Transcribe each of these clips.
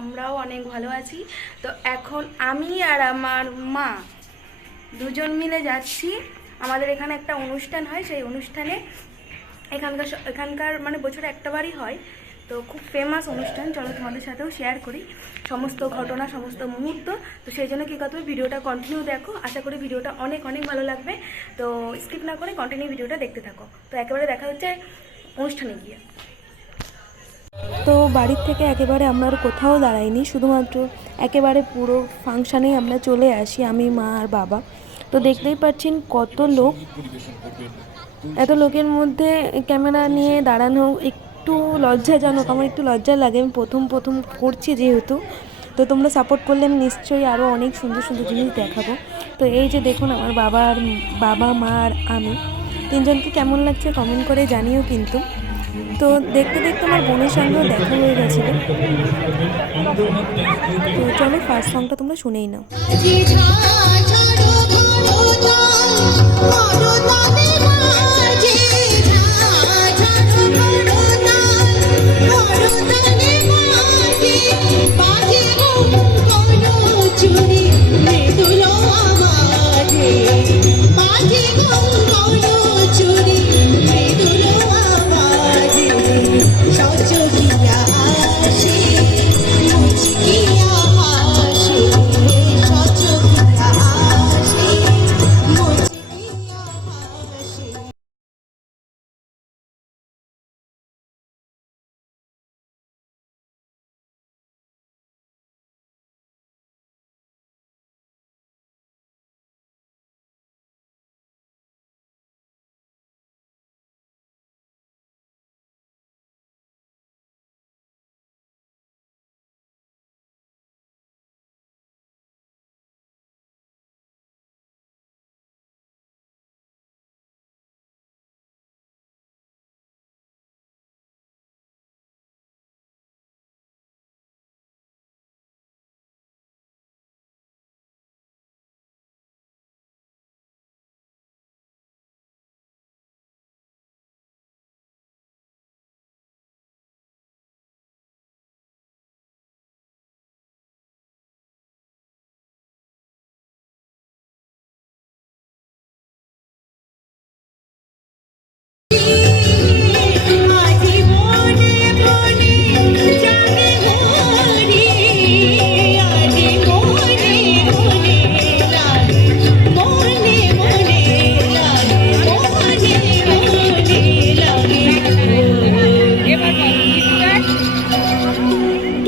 আমরাও অনেক ভালো আছি। তো এখন আমি আর আমার মা দুজন মিলে যাচ্ছি। আমাদের এখানে একটা অনুষ্ঠান হয়, সেই অনুষ্ঠানে এখানকার মানে বছরে একটা বারই হয়, তো খুব ফেমাস অনুষ্ঠান। চলো তোমাদের সাথেও শেয়ার করি সমস্ত ঘটনা, সমস্ত মুহূর্ত। তো সেই জন্য কী কথা, ভিডিওটা কন্টিনিউ দেখো, আশা করি ভিডিওটা অনেক অনেক ভালো লাগবে। তো স্কিপ না করে কন্টিনিউ ভিডিওটা দেখতে থাকো। তো একেবারে দেখা হচ্ছে অনুষ্ঠানে গিয়ে। তো বাড়ির থেকে একেবারে আমরা আর কোথাও দাঁড়াইনি, শুধুমাত্র একেবারে পুরো ফাংশানেই আমরা চলে আসি, আমি, মা আর বাবা। তো দেখতেই পাচ্ছেন কত লোক, এত লোকের মধ্যে ক্যামেরা নিয়ে দাঁড়ানো একটু লজ্জাজনক, আমার একটু লজ্জা লাগে, আমি প্রথম করছি যেহেতু। তো তোমরা সাপোর্ট করলে আমি নিশ্চয়ই আরও অনেক সুন্দর সুন্দর জিনিস দেখাবো। তো এই যে দেখুন আমার বাবা, মা আর আমি তিনজনকে কেমন লাগছে কমেন্ট করে জানিও কিন্তু। তো দেখতে দেখতে আমার বোনের সঙ্গেও দেখা হয়ে গেছিল। তো চলো ফার্স্ট সংটা তোমরা শুনেই নাও।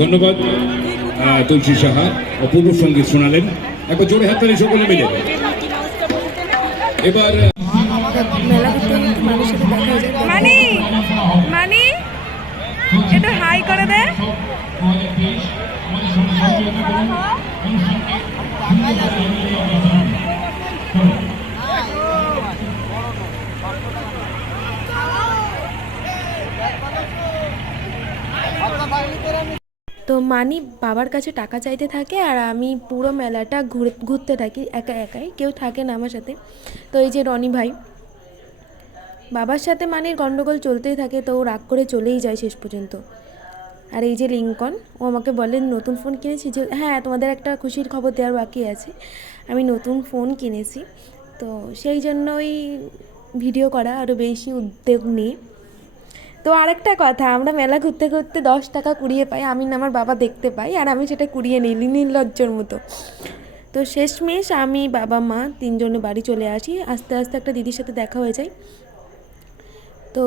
ধন্যবাদ তুলসী সাহা, অপূর্ব সঙ্গীত শোনালেন। একবার জোরে হাততালি সকলে মিলে। এবার মানি মানি একটু হাই করে দে। তো মানি বাবার কাছে টাকা চাইতে থাকে আর আমি পুরো মেলাটা ঘুরতে থাকি একাই, কেউ থাকে না আমার সাথে। তো এই যে রনি ভাই, বাবার সাথে মানির গন্ডগোল চলতেই থাকে, তো ও রাগ করে চলেই যায় শেষ পর্যন্ত। আর এই যে লিঙ্কন, ও আমাকে বলে নতুন ফোন কিনেছি, যে হ্যাঁ তোমাদের একটা খুশির খবর দেওয়ার বাকি আছে, আমি নতুন ফোন কিনেছি। তো সেই জন্যই ভিডিও করা আরও বেশি উদ্যোগ নিই। তো আরেকটা কথা, আমরা মেলা ঘুরতে ঘুরতে 10 টাকা কুড়িয়ে পাই, আমি না আমার বাবা দেখতে পাই, আর আমি সেটা কুড়িয়ে নিই নির্লজ্জর মতো। তো শেষমেশ আমি, বাবা, মা তিনজনে বাড়ি চলে আসি। আস্তে আস্তে একটা দিদির সাথে দেখা হয়ে যায়। তো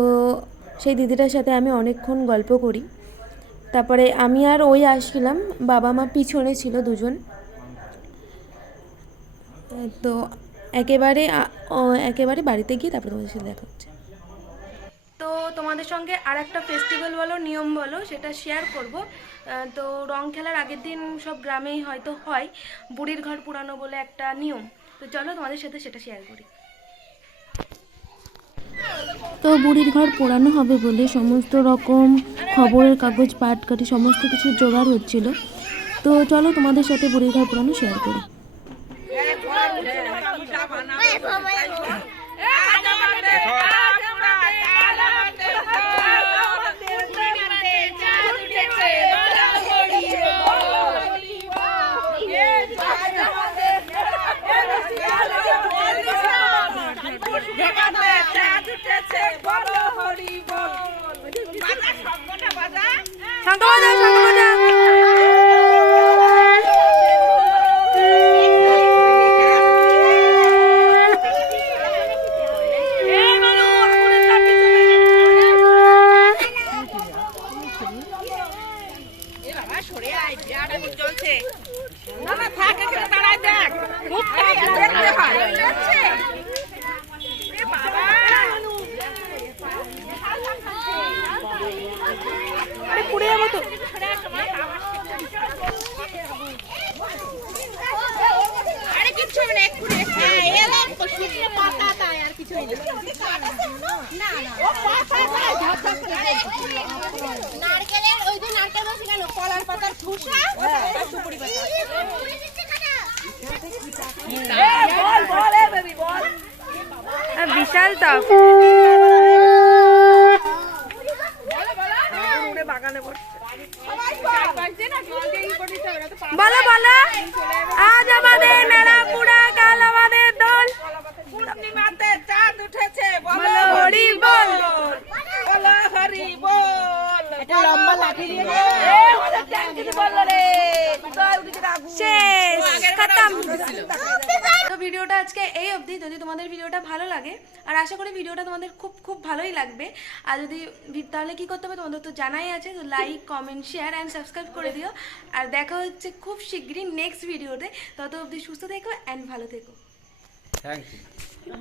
সেই দিদিটার সাথে আমি অনেকক্ষণ গল্প করি। তারপরে আমি আর ওই আসছিলাম, বাবা মা পিছনে ছিল দুজন। তো একেবারে বাড়িতে গিয়ে তারপরে তোমাদের সাথে দেখা হচ্ছে। তো তোমাদের সঙ্গে আর একটা ফেস্টিভ্যাল বলো, নিয়ম বলো, সেটা শেয়ার করব। তো রং খেলার আগের দিন সব গ্রামেই হয়তো হয় বুড়ির ঘর পুরানো বলে একটা নিয়ম। তো চলো তোমাদের সাথে সেটা শেয়ার করি। তো বুড়ির ঘর পোড়ানো হবে বলে সমস্ত রকম খবরের কাগজ, পাটকাঠি সমস্ত কিছু জোগাড় হচ্ছিল। তো চলো তোমাদের সাথে বুড়ির ঘর পোড়ানো শেয়ার করি। শঙ্খ বাজাও, শঙ্খ বাজাও। নারকেলের ওই যে নারকেল বসে কেন কলার পাতার খোসা সুপুরি পাতা বিশাল তাপ। বলো বলো, আজ আমাদের মেলা পুরা, কাল আমাদের দোল। পূর্ণিমাতে চাঁদ উঠেছে বলো হরি বল। বলো হরি বল। এটা লম্বা লাঠি দিয়ে শেষ, খতম। তো ভিডিওটা আজকে এই অবধি। যদি তোমাদের ভিডিওটা ভালো লাগে, আর আশা করি ভিডিওটা তোমাদের খুব খুব ভালোই লাগবে, আর যদি তাহলে কি করতে হবে তোমাদের তো জানাই আছে, তো like comment share and subscribe করে দিও। আর দেখা হচ্ছে খুব শিগগিরই নেক্সট ভিডিওতে। তত অবধি সুস্থ থেকো অ্যান্ড ভালো থেকো। Thank you.